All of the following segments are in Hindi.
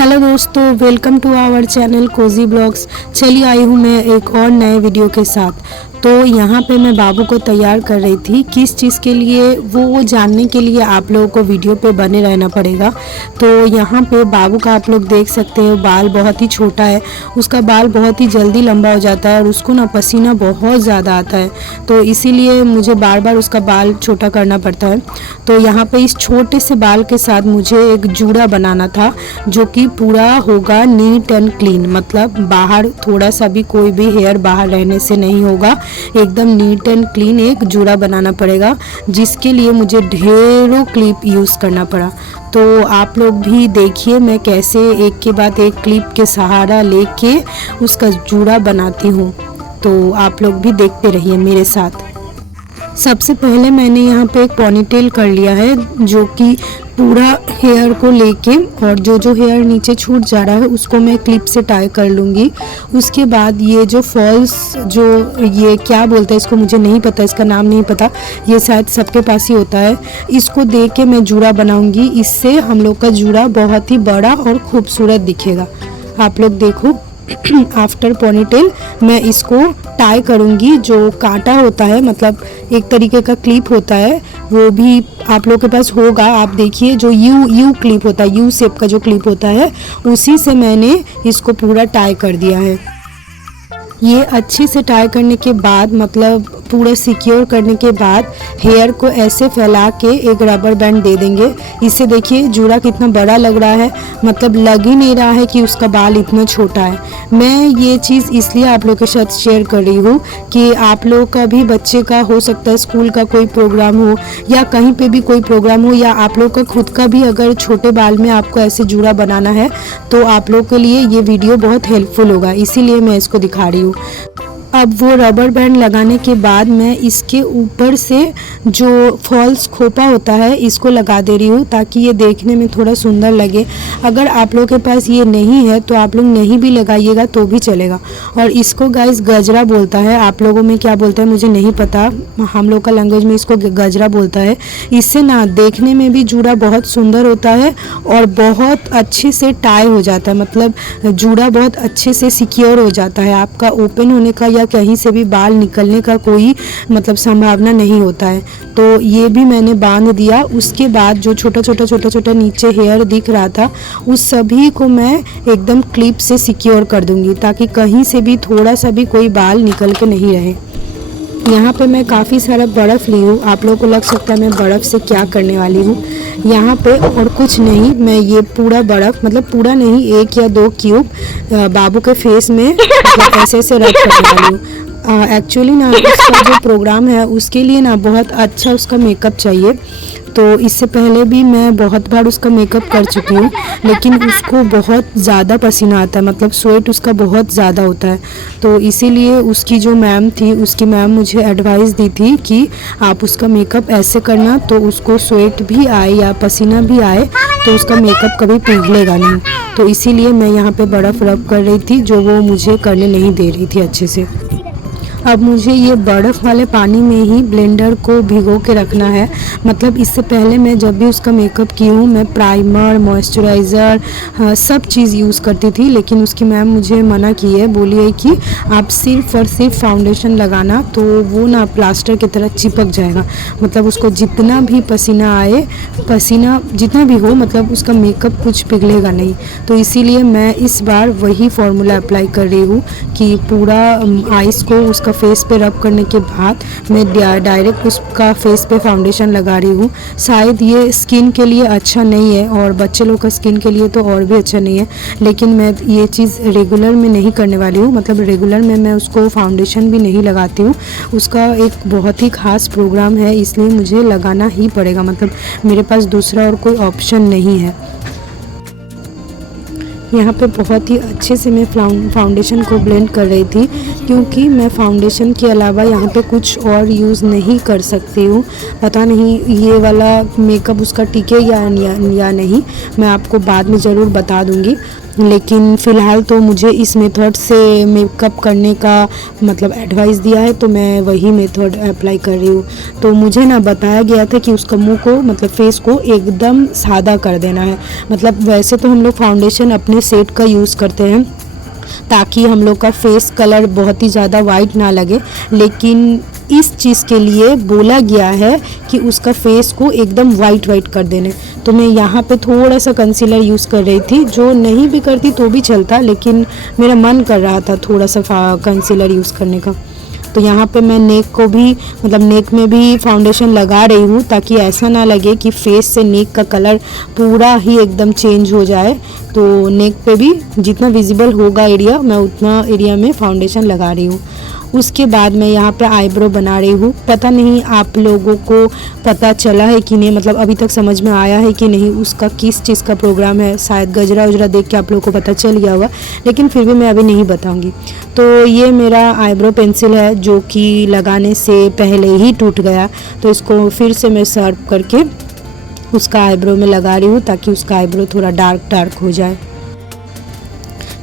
हेलो दोस्तों, welcome to our channel Cozy Blogs. चलिए आई हूँ मैं एक और नए वीडियो के साथ। तो यहाँ पे मैं बाबू को तैयार कर रही थी, किस चीज़ के लिए वो जानने के लिए आप लोगों को वीडियो पे बने रहना पड़ेगा। तो यहाँ पे बाबू का आप लोग देख सकते हो, बाल बहुत ही छोटा है, उसका बाल बहुत ही जल्दी लंबा हो जाता है और उसको ना पसीना बहुत ज़्यादा आता है, तो इसीलिए मुझे बार बार उसका बाल छोटा करना पड़ता है। तो यहाँ पे इस छोटे से बाल के साथ मुझे एक जूड़ा बनाना था जो कि पूरा होगा नीट एंड क्लीन, मतलब बाहर थोड़ा सा भी कोई भी हेयर बाहर रहने से नहीं होगा, एकदम नीट एंड क्लीन एक जूड़ा बनाना पड़ेगा, जिसके लिए मुझे ढेरों क्लिप यूज़ करना पड़ा। तो आप लोग भी देखिए मैं कैसे एक के बाद एक क्लिप के सहारा लेके उसका जूड़ा बनाती हूँ। तो आप लोग भी देखते रहिए मेरे साथ। सबसे पहले मैंने यहाँ पे एक पॉनीटेल कर लिया है, जो कि पूरा हेयर को लेके, और जो हेयर नीचे छूट जा रहा है उसको मैं क्लिप से टाई कर लूँगी। उसके बाद ये जो फॉल्स, जो ये क्या बोलते हैं इसको, मुझे नहीं पता, इसका नाम नहीं पता, ये शायद सबके पास ही होता है, इसको दे के मैं जूड़ा बनाऊँगी। इससे हम लोग का जूड़ा बहुत ही बड़ा और खूबसूरत दिखेगा। आप लोग देखो आफ्टर पॉनीटेल मैं इसको टाई करूँगी। जो कांटा होता है, मतलब एक तरीके का क्लिप होता है, वो भी आप लोग के पास होगा। आप देखिए जो यू क्लिप होता है, यू शेप का जो क्लिप होता है, उसी से मैंने इसको पूरा टाई कर दिया है। ये अच्छे से टाई करने के बाद, मतलब पूरा सिक्योर करने के बाद, हेयर को ऐसे फैला के एक रबर बैंड दे देंगे। इससे देखिए जूड़ा कितना बड़ा लग रहा है, मतलब लग ही नहीं रहा है कि उसका बाल इतना छोटा है। मैं ये चीज़ इसलिए आप लोगों के साथ शेयर कर रही हूँ कि आप लोगों का भी बच्चे का हो सकता है स्कूल का कोई प्रोग्राम हो या कहीं पे भी कोई प्रोग्राम हो, या आप लोग का खुद का भी अगर छोटे बाल में आपको ऐसे जूड़ा बनाना है तो आप लोग के लिए ये वीडियो बहुत हेल्पफुल होगा, इसीलिए मैं इसको दिखा रही हूँ। अब वो रबर बैंड लगाने के बाद मैं इसके ऊपर से जो फॉल्स खोपा होता है इसको लगा दे रही हूँ, ताकि ये देखने में थोड़ा सुंदर लगे। अगर आप लोगों के पास ये नहीं है तो आप लोग नहीं भी लगाइएगा तो भी चलेगा। और इसको गाइस गजरा बोलता है, आप लोगों में क्या बोलता है मुझे नहीं पता, हम लोग का लैंग्वेज में इसको गजरा बोलता है। इससे ना देखने में भी जूड़ा बहुत सुंदर होता है और बहुत अच्छे से टाई हो जाता है, मतलब जूड़ा बहुत अच्छे से सिक्योर हो जाता है। आपका ओपन होने का या कहीं से भी बाल निकलने का कोई मतलब संभावना नहीं होता है। तो ये भी मैंने बांध दिया। उसके बाद जो छोटा छोटा नीचे हेयर दिख रहा था, उस सभी को मैं एकदम क्लिप से सिक्योर कर दूंगी, ताकि कहीं से भी थोड़ा सा भी कोई बाल निकल के नहीं रहे। यहाँ पे मैं काफ़ी सारा बर्फ़ ली हूँ। आप लोगों को लग सकता है मैं बर्फ़ से क्या करने वाली हूँ। यहाँ पे और कुछ नहीं, मैं ये पूरा बर्फ़, मतलब पूरा नहीं, 1 या 2 क्यूब बाबू के फेस में मतलब ऐसे ऐसे रब करने वाली हूँ। एक्चुअली ना उसका जो प्रोग्राम है उसके लिए ना बहुत अच्छा उसका मेकअप चाहिए। तो इससे पहले भी मैं बहुत बार उसका मेकअप कर चुकी हूँ, लेकिन उसको बहुत ज़्यादा पसीना आता है, मतलब स्वेट उसका बहुत ज़्यादा होता है। तो इसीलिए उसकी जो मैम थी, उसकी मैम मुझे एडवाइस दी थी कि आप उसका मेकअप ऐसे करना, तो उसको स्वेट भी आए या पसीना भी आए तो उसका मेकअप कभी पिघलेगा नहीं। तो इसीलिए मैं यहाँ पे बर्फ़ रब कर रही थी, जो वो मुझे करने नहीं दे रही थी अच्छे से। अब मुझे ये बर्फ़ वाले पानी में ही ब्लेंडर को भिगो के रखना है। मतलब इससे पहले मैं जब भी उसका मेकअप की हूँ, मैं प्राइमर, मॉइस्चराइज़र, सब चीज़ यूज़ करती थी, लेकिन उसकी मैम मुझे मना की है, बोली है कि आप सिर्फ़ और सिर्फ फाउंडेशन लगाना, तो वो ना प्लास्टर की तरह चिपक जाएगा। मतलब उसको जितना भी पसीना आए, पसीना जितना भी हो, मतलब उसका मेकअप कुछ पिघलेगा नहीं। तो इसीलिए मैं इस बार वही फार्मूला अप्लाई कर रही हूँ कि पूरा आइस को उसका फेस पे रब करने के बाद मैं डायरेक्ट उसका फेस पे फाउंडेशन लगा रही हूँ। शायद ये स्किन के लिए अच्छा नहीं है और बच्चे लोग का स्किन के लिए तो और भी अच्छा नहीं है, लेकिन मैं ये चीज़ रेगुलर में नहीं करने वाली हूँ। मतलब रेगुलर में मैं उसको फाउंडेशन भी नहीं लगाती हूँ। उसका एक बहुत ही ख़ास प्रोग्राम है, इसलिए मुझे लगाना ही पड़ेगा, मतलब मेरे पास दूसरा और कोई ऑप्शन नहीं है। यहाँ पे बहुत ही अच्छे से मैं फाउंडेशन को ब्लेंड कर रही थी, क्योंकि मैं फाउंडेशन के अलावा यहाँ पे कुछ और यूज़ नहीं कर सकती हूँ। पता नहीं ये वाला मेकअप उसका टिके या नहीं, मैं आपको बाद में ज़रूर बता दूँगी। लेकिन फ़िलहाल तो मुझे इस मेथड से मेकअप करने का मतलब एडवाइस दिया है, तो मैं वही मेथड अप्लाई कर रही हूँ। तो मुझे ना बताया गया था कि उसका मुंह को मतलब फेस को एकदम सादा कर देना है। मतलब वैसे तो हम लोग फाउंडेशन अपने सेट का यूज़ करते हैं ताकि हम लोग का फेस कलर बहुत ही ज़्यादा वाइट ना लगे, लेकिन इस चीज़ के लिए बोला गया है कि उसका फेस को एकदम वाइट कर देने। तो मैं यहाँ पे थोड़ा सा कंसीलर यूज़ कर रही थी, जो नहीं भी करती तो भी चलता, लेकिन मेरा मन कर रहा था थोड़ा सा कंसीलर यूज़ करने का। तो यहाँ पे मैं नेक को भी मतलब नेक में भी फाउंडेशन लगा रही हूँ, ताकि ऐसा ना लगे कि फेस से नेक का कलर पूरा ही एकदम चेंज हो जाए। तो नेक पे भी जितना विजिबल होगा एरिया, मैं उतना एरिया में फाउंडेशन लगा रही हूँ। उसके बाद मैं यहाँ पे आईब्रो बना रही हूँ। पता नहीं आप लोगों को पता चला है कि नहीं, मतलब अभी तक समझ में आया है कि नहीं उसका किस चीज़ का प्रोग्राम है। शायद गजरा उजरा देख के आप लोगों को पता चल गया होगा, लेकिन फिर भी मैं अभी नहीं बताऊँगी। तो ये मेरा आईब्रो पेंसिल है जो कि लगाने से पहले ही टूट गया, तो इसको फिर से मैं शार्प करके उसका आईब्रो में लगा रही हूँ, ताकि उसका आईब्रो थोड़ा डार्क हो जाए।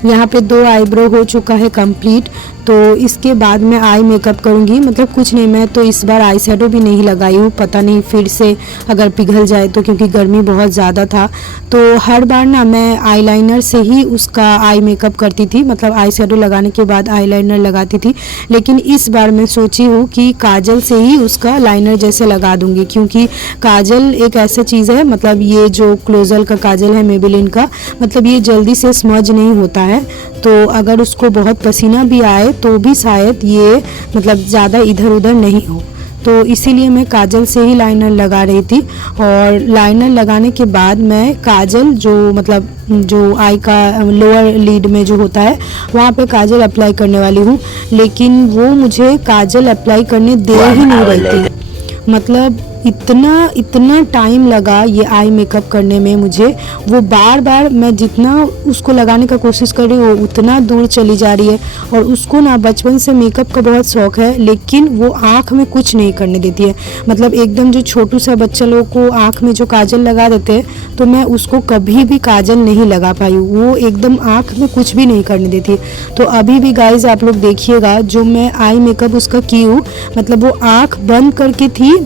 यहाँ पे 2 आईब्रो हो चुका है कंप्लीट। तो इसके बाद मैं आई मेकअप करूँगी। मतलब कुछ नहीं, मैं तो इस बार आई शेडो भी नहीं लगाई हूँ, पता नहीं फिर से अगर पिघल जाए तो, क्योंकि गर्मी बहुत ज़्यादा था। तो हर बार ना मैं आईलाइनर से ही उसका आई मेकअप करती थी, मतलब आई शेडो लगाने के बाद आईलाइनर लगाती थी। लेकिन इस बार मैं सोची हूँ कि काजल से ही उसका लाइनर जैसे लगा दूँगी, क्योंकि काजल एक ऐसा चीज़ है, मतलब ये जो क्लोजल का काजल है मेबेलिन का, मतलब ये जल्दी से स्मज नहीं होता है। तो अगर उसको बहुत पसीना भी आए तो भी शायद ये मतलब ज़्यादा इधर उधर नहीं हो। तो इसीलिए मैं काजल से ही लाइनर लगा रही थी। और लाइनर लगाने के बाद मैं काजल जो आई का लोअर लिड में जो होता है वहाँ पे काजल अप्लाई करने वाली हूँ, लेकिन वो मुझे काजल अप्लाई करने दे ही नहीं रही थी। मतलब इतना टाइम लगा ये आई मेकअप करने में मुझे। वो बार मैं जितना उसको लगाने का कोशिश कर रही हूँ वो उतना दूर चली जा रही है। और उसको ना बचपन से मेकअप का बहुत शौक है, लेकिन वो आँख में कुछ नहीं करने देती है। मतलब एकदम जो छोटू सा बच्चा लोग को आँख में जो काजल लगा देते हैं, तो मैं उसको कभी भी काजल नहीं लगा पाई हूँ। वो एकदम आँख में कुछ भी नहीं करने देती। तो अभी भी गाइज आप लोग देखिएगा, जो मैं आई मेकअप उसका की हूँ, मतलब वो आँख बंद करके थी,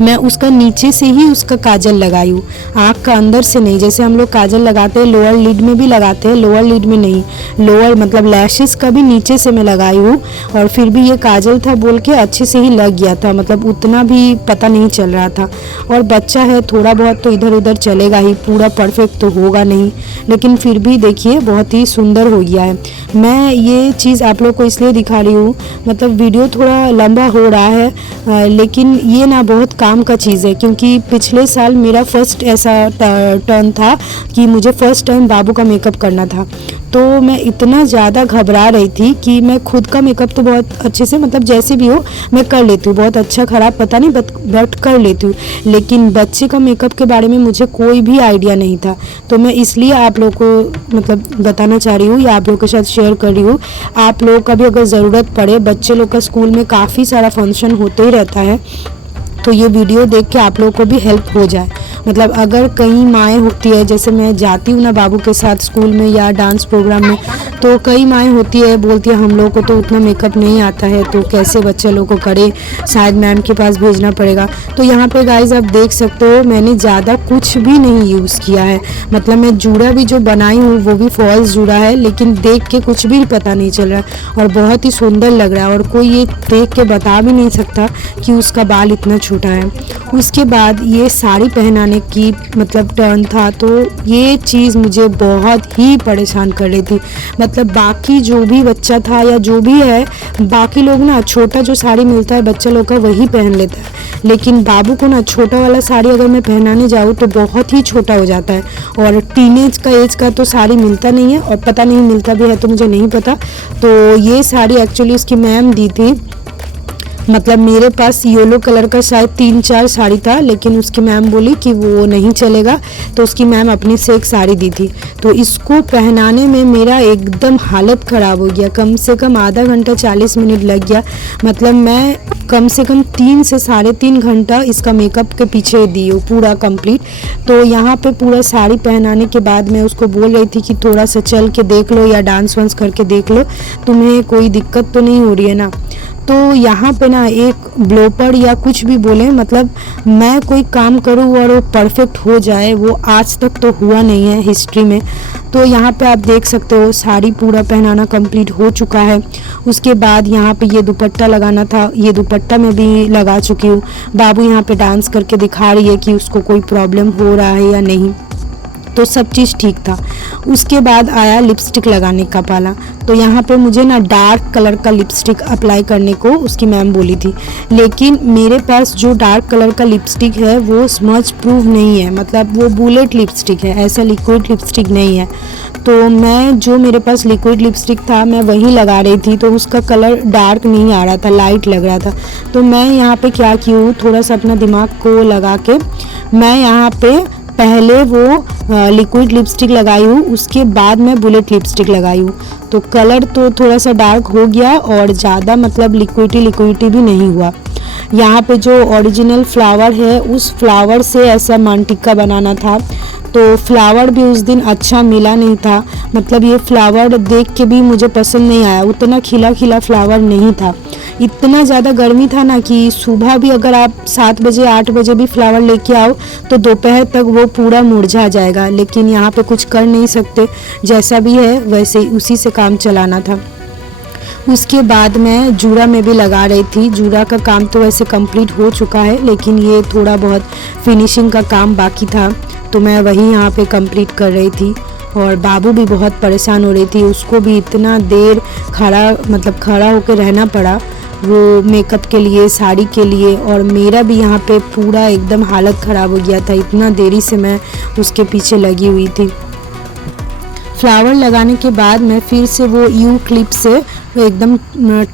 मैं उसका नीचे से ही उसका काजल लगाई हूँ, आँख का अंदर से नहीं। जैसे हम लोग काजल लगाते हैं लोअर लिड में भी लगाते हैं, लोअर लिड में नहीं, लोअर मतलब लैशेस का भी नीचे से मैं लगाई हूँ। और फिर भी ये काजल था बोल के अच्छे से ही लग गया था, मतलब उतना भी पता नहीं चल रहा था। और बच्चा है, थोड़ा बहुत तो इधर उधर चलेगा ही, पूरा परफेक्ट तो होगा नहीं, लेकिन फिर भी देखिए बहुत ही सुंदर हो गया है। मैं ये चीज़ आप लोग को इसलिए दिखा रही हूँ, मतलब वीडियो थोड़ा लंबा हो रहा है, लेकिन ये ना बहुत काम का चीज़ है, क्योंकि पिछले साल मेरा फर्स्ट ऐसा टर्न था कि मुझे फर्स्ट टाइम बाबू का मेकअप करना था। तो मैं इतना ज़्यादा घबरा रही थी कि मैं खुद का मेकअप तो बहुत अच्छे से, मतलब जैसे भी हो मैं कर लेती हूँ, बहुत अच्छा ख़राब पता नहीं बट कर लेती हूँ, लेकिन बच्चे का मेकअप के बारे में मुझे कोई भी आइडिया नहीं था। तो मैं इसलिए आप लोग को मतलब बताना चाह रही हूँ या आप लोग के साथ शेयर कर रही हूँ। आप लोग का भी अगर ज़रूरत पड़े, बच्चे लोग का स्कूल में काफ़ी सारा फंक्शन होते ही रहता है, तो ये वीडियो देख के आप लोगों को भी हेल्प हो जाए। मतलब अगर कई माएँ होती है, जैसे मैं जाती हूँ ना बाबू के साथ स्कूल में या डांस प्रोग्राम में, तो कई माएँ होती है बोलती है हम लोग को तो उतना मेकअप नहीं आता है, तो कैसे बच्चे लोग को करे, शायद मैम के पास भेजना पड़ेगा। तो यहाँ पे गाइज आप देख सकते हो मैंने ज़्यादा कुछ भी नहीं यूज़ किया है। मतलब मैं जूड़ा भी जो बनाई हूँ वो भी फॉल्स जूड़ा है, लेकिन देख के कुछ भी पता नहीं चल रहा है और बहुत ही सुंदर लग रहा है, और कोई ये देख के बता भी नहीं सकता कि उसका बाल इतना छोटा है। उसके बाद ये साड़ी पहनाने की मतलब टर्न था, तो ये चीज़ मुझे बहुत ही परेशान कर रही थी। मतलब बाकी जो भी बच्चा था या जो भी है, बाकी लोग ना छोटा जो साड़ी मिलता है बच्चा लोग का वही पहन लेता है, लेकिन बाबू को ना छोटा वाला साड़ी अगर मैं पहनाने जाऊँ तो बहुत ही छोटा हो जाता है। और टीनेज का एज का तो साड़ी मिलता नहीं है, और पता नहीं मिलता भी है तो मुझे नहीं पता। तो ये साड़ी एक्चुअली उसकी मैम दी थी, मतलब मेरे पास येलो कलर का शायद 3-4 साड़ी था, लेकिन उसकी मैम बोली कि वो नहीं चलेगा, तो उसकी मैम अपनी से एक साड़ी दी थी। तो इसको पहनाने में मेरा एकदम हालत ख़राब हो गया, कम से कम आधा घंटा 40 मिनट लग गया। मतलब मैं कम से कम 3 से 3.5 घंटा इसका मेकअप के पीछे दी हूँ पूरा कंप्लीट। तो यहाँ पे पूरा साड़ी पहनाने के बाद मैं उसको बोल रही थी कि थोड़ा सा चल के देख लो या डांस वांस करके देख लो, तुम्हें कोई दिक्कत तो नहीं हो रही है ना। तो यहाँ पे ना एक ब्लोपर या कुछ भी बोले, मतलब मैं कोई काम करूँ और वो परफेक्ट हो जाए, वो आज तक तो हुआ नहीं है हिस्ट्री में। तो यहाँ पे आप देख सकते हो साड़ी पूरा पहनाना कंप्लीट हो चुका है। उसके बाद यहाँ पे ये दुपट्टा लगाना था, ये दुपट्टा मैं भी लगा चुकी हूँ। बाबू यहाँ पे डांस करके दिखा रही है कि उसको कोई प्रॉब्लम हो रहा है या नहीं, तो सब चीज़ ठीक था। उसके बाद आया लिपस्टिक लगाने का पाला। तो यहाँ पे मुझे ना डार्क कलर का लिपस्टिक अप्लाई करने को उसकी मैम बोली थी, लेकिन मेरे पास जो डार्क कलर का लिपस्टिक है वो स्मज प्रूफ नहीं है, मतलब वो बुलेट लिपस्टिक है, ऐसा लिक्विड लिपस्टिक नहीं है। तो मैं जो मेरे पास लिक्विड लिपस्टिक था मैं वही लगा रही थी, तो उसका कलर डार्क नहीं आ रहा था, लाइट लग रहा था। तो मैं यहाँ पे क्या की हूँ, थोड़ा सा अपना दिमाग को लगा के मैं यहाँ पे पहले वो लिक्विड लिपस्टिक लगाई हूँ, उसके बाद मैं बुलेट लिपस्टिक लगाई हूँ। तो कलर तो थोड़ा सा डार्क हो गया और ज़्यादा मतलब लिक्विडी भी नहीं हुआ। यहाँ पे जो ओरिजिनल फ्लावर है उस फ्लावर से ऐसा मांटिका बनाना था, तो फ्लावर भी उस दिन अच्छा मिला नहीं था। मतलब ये फ्लावर देख के भी मुझे पसंद नहीं आया, उतना खिला खिला फ्लावर नहीं था। इतना ज़्यादा गर्मी था ना कि सुबह भी अगर आप 7 बजे 8 बजे भी फ्लावर लेके आओ तो दोपहर तक वो पूरा मुरझा जाएगा। लेकिन यहाँ पे कुछ कर नहीं सकते, जैसा भी है वैसे उसी से काम चलाना था। उसके बाद मैं जूड़ा में भी लगा रही थी। जूड़ा का काम तो वैसे कंप्लीट हो चुका है, लेकिन ये थोड़ा बहुत फिनिशिंग का काम बाकी था, तो मैं वही यहाँ पे कंप्लीट कर रही थी। और बाबू भी बहुत परेशान हो रही थी, उसको भी इतना देर खड़ा होकर रहना पड़ा वो मेकअप के लिए, साड़ी के लिए। और मेरा भी यहाँ पे पूरा एकदम हालत ख़राब हो गया था, इतना देरी से मैं उसके पीछे लगी हुई थी। फ्लावर लगाने के बाद मैं फिर से वो यू क्लिप से एकदम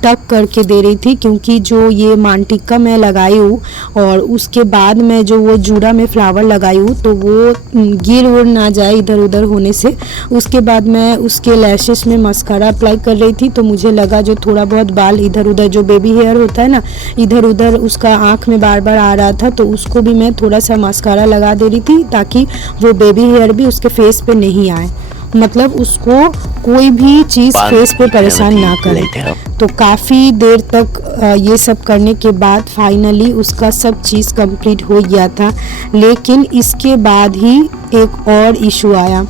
टक करके दे रही थी, क्योंकि जो ये मांटिका मैं लगाई हूँ और उसके बाद मैं जो वो जूड़ा में फ्लावर लगाई हूँ तो वो गिर उड़ ना जाए इधर उधर होने से। उसके बाद मैं उसके लैशेस में मस्कारा अप्लाई कर रही थी, तो मुझे लगा जो थोड़ा बहुत बाल इधर उधर, जो बेबी हेयर होता है ना, इधर उधर उसका आँख में बार बार आ रहा था, तो उसको भी मैं थोड़ा सा मस्कारा लगा दे रही थी ताकि वो बेबी हेयर भी उसके फेस पे नहीं आए, मतलब उसको कोई भी चीज़ फेस पे परेशान ना करे। तो काफ़ी देर तक ये सब करने के बाद फाइनली उसका सब चीज़ कंप्लीट हो गया था। लेकिन इसके बाद ही एक और इशू आया,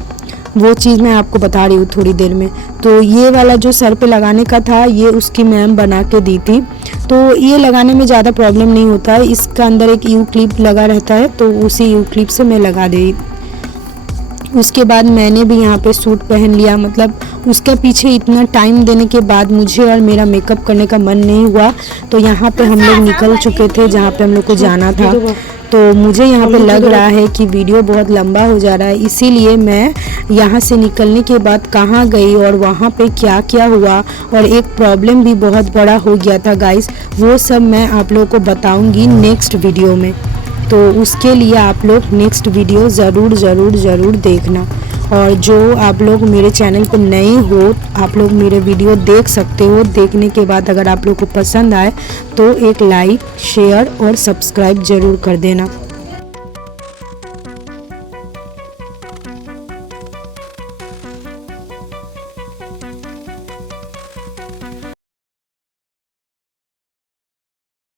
वो चीज़ मैं आपको बता रही हूँ थोड़ी देर में। तो ये वाला जो सर पे लगाने का था ये उसकी मैम बना के दी थी, तो ये लगाने में ज़्यादा प्रॉब्लम नहीं होता है। इसका अंदर एक यू क्लिप लगा रहता है, तो उसी यू क्लिप से मैं लगा दी। उसके बाद मैंने भी यहाँ पे सूट पहन लिया। मतलब उसके पीछे इतना टाइम देने के बाद मुझे और मेरा मेकअप करने का मन नहीं हुआ, तो यहाँ पे हम लोग निकल चुके थे जहाँ पे हम लोग को जाना था। तो मुझे यहाँ पे लग रहा है कि वीडियो बहुत लंबा हो जा रहा है, इसीलिए मैं यहाँ से निकलने के बाद कहाँ गई और वहाँ पे क्या क्या हुआ, और एक प्रॉब्लम भी बहुत बड़ा हो गया था गाइस, वो सब मैं आप लोगों को बताऊँगी नेक्स्ट वीडियो में। तो उसके लिए आप लोग नेक्स्ट वीडियो ज़रूर देखना। और जो आप लोग मेरे चैनल पर नए हो, आप लोग मेरे वीडियो देख सकते हो। देखने के बाद अगर आप लोग को पसंद आए तो एक लाइक, शेयर और सब्सक्राइब ज़रूर कर देना।